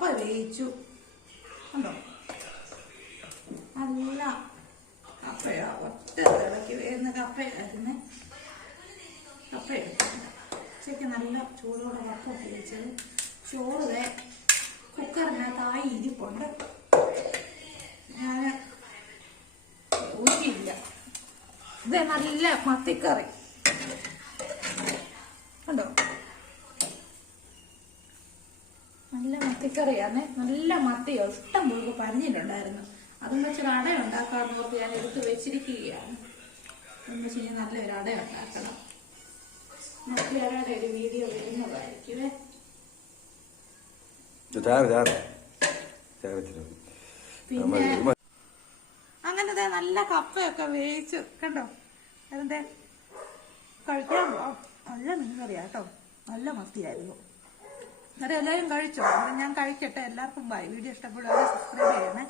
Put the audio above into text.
കപ്പ വേവിച്ചു കണ്ടോ. നല്ല കപ്പയാ, ഒറ്റ തിളക്കി വേകുന്ന കപ്പയായിരുന്നു. കപ്പ ഉച്ചയ്ക്ക് നല്ല ചൂടോടെ കപ്പ ഉപയോഗിച്ചത്. ചോറ് കുക്കറിനകത്തായി ഇരിപ്പുണ്ട്, ഞാൻ ഊറ്റിയില്ല. ഇത് നല്ല മത്തിക്കറി കണ്ടോ, നല്ല മത്തിക്കറിയാന്ന്. നല്ല മത്തിയോ ഇഷ്ടം പോലെ പരിഞ്ഞിട്ടുണ്ടായിരുന്നു. അതും വെച്ചൊരു അട ഉണ്ടാക്കാമെന്ന് ഓർത്ത് ഞാൻ എടുത്ത് വെച്ചിരിക്കുകയാണ്. എന്ന് വെച്ച് കഴിഞ്ഞാൽ നല്ലൊരു അട ഉണ്ടാക്കണം. മത്തിയടയുടെ ഒരു വീഡിയോ വരുന്നതായിരിക്കുമേ. പിന്നെ അങ്ങനത്തെ നല്ല കപ്പയൊക്കെ വേവിച്ചു കണ്ടോ. അതിന്റെ കഴിക്കാൻ നല്ല മീൻകറിയാ കേട്ടോ, നല്ല മത്തിയായിരുന്നു. അന്നേരം എല്ലാവരും കഴിച്ചോ. ഞാൻ കഴിക്കട്ടെ. എല്ലാവർക്കും ബൈ. വീഡിയോ ഇഷ്ടപ്പെടുക, സബ്സ്ക്രൈബ് ചെയ്യണേ.